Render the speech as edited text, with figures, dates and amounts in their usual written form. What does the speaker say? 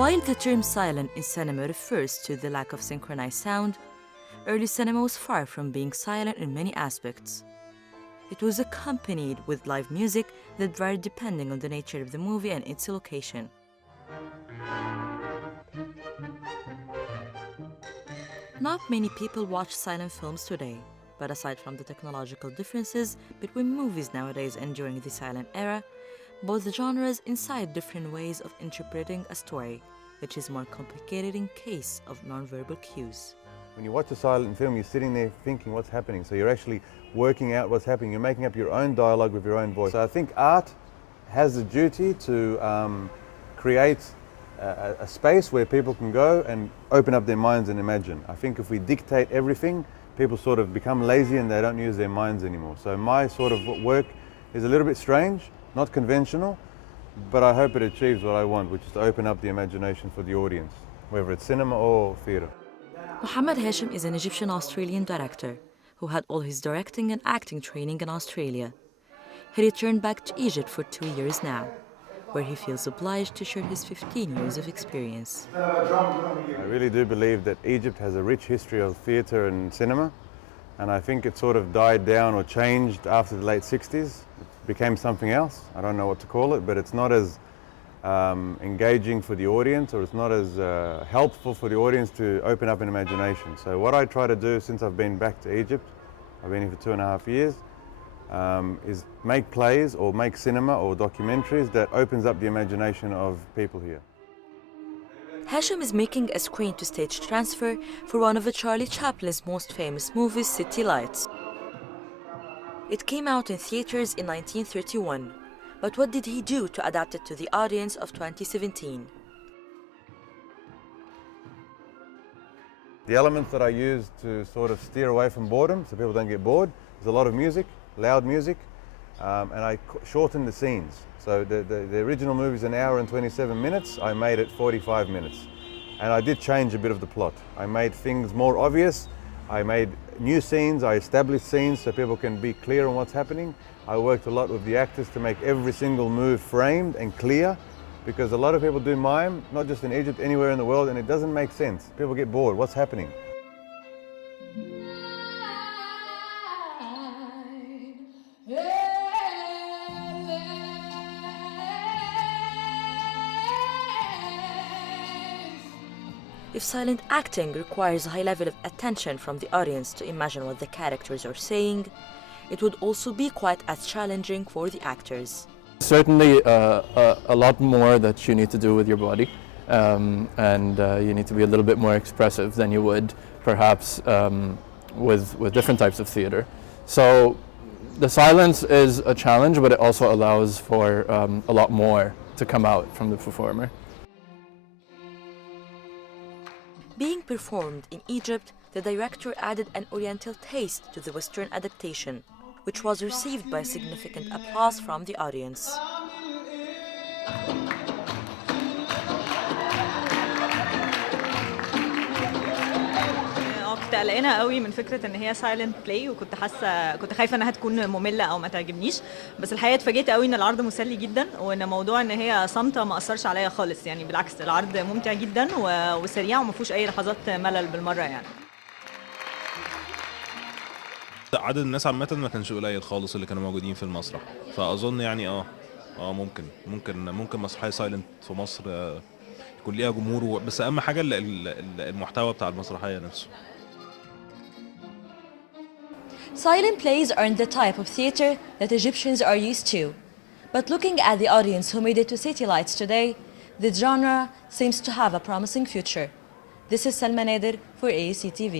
While the term silent in cinema refers to the lack of synchronized sound, early cinema was far from being silent in many aspects. It was accompanied with live music that varied depending on the nature of the movie and its location. Not many people watch silent films today, but aside from the technological differences between movies nowadays and during the silent era, both genres incite different ways of interpreting a story, which is more complicated in case of nonverbal cues. When you watch a silent film, you're sitting there thinking what's happening, so you're actually working out what's happening, you're making up your own dialogue with your own voice. So I think art has the duty to create a space where people can go and open up their minds and imagine. I think if we dictate everything, people sort of become lazy and they don't use their minds anymore. So my sort of work is a little bit strange, not conventional, but I hope it achieves what I want, which is to open up the imagination for the audience, whether it's cinema or theatre. Mohammed Hashim is an Egyptian-Australian director who had all his directing and acting training in Australia. He returned back to Egypt for 2 years now, where he feels obliged to share his 15 years of experience. I really do believe that Egypt has a rich history of theatre and cinema, and I think it sort of died down or changed after the late 60s. It became something else. I don't know what to call it, but it's not as engaging for the audience, or it's not as helpful for the audience to open up an imagination. So what I try to do since I've been back to Egypt, I've been here for 2.5 years, is make plays or make cinema or documentaries that opens up the imagination of people here. Hashim is making a screen-to-stage transfer for one of Charlie Chaplin's most famous movies, City Lights. It came out in theaters in 1931, but what did he do to adapt it to the audience of 2017? The elements that I use to sort of steer away from boredom, so people don't get bored, is a lot of music, loud music, and I shortened the scenes. So the original movie is 1 hour and 27 minutes, I made it 45 minutes. And I did change a bit of the plot. I made things more obvious, I made new scenes, I established scenes so people can be clear on what's happening. I worked a lot with the actors to make every single move framed and clear, because a lot of people do mime, not just in Egypt, anywhere in the world, and it doesn't make sense. People get bored, what's happening? If silent acting requires a high level of attention from the audience to imagine what the characters are saying, it would also be quite as challenging for the actors. Certainly a lot more that you need to do with your body, and you need to be a little bit more expressive than you would perhaps with different types of theater. So the silence is a challenge, but it also allows for a lot more to come out from the performer. Being performed in Egypt, the director added an Oriental taste to the Western adaptation, which was received by significant applause from the audience. كنت قلقانه قوي من فكره ان هي سايلنت بلاي، وكنت خايفه انها تكون ممله او ما تعجبنيش، بس الحقيقه اتفاجئت قوي ان العرض مسلي جدا، وان موضوع ان هي صامته ما اثرش عليا خالص، يعني بالعكس العرض ممتع جدا وسريع وما فيهوش اي لحظات ملل بالمره يعني. عدد الناس عامه ما كانش قليل خالص اللي كانوا موجودين في المسرح، فاظن يعني ممكن مسرحيه سايلنت في مصر يكون ليها جمهور، بس اهم حاجه المحتوى بتاع المسرحيه نفسه. Silent plays aren't the type of theater that Egyptians are used to. But looking at the audience who made it to City Lights today, the genre seems to have a promising future. This is Salma Nader for AEC TV.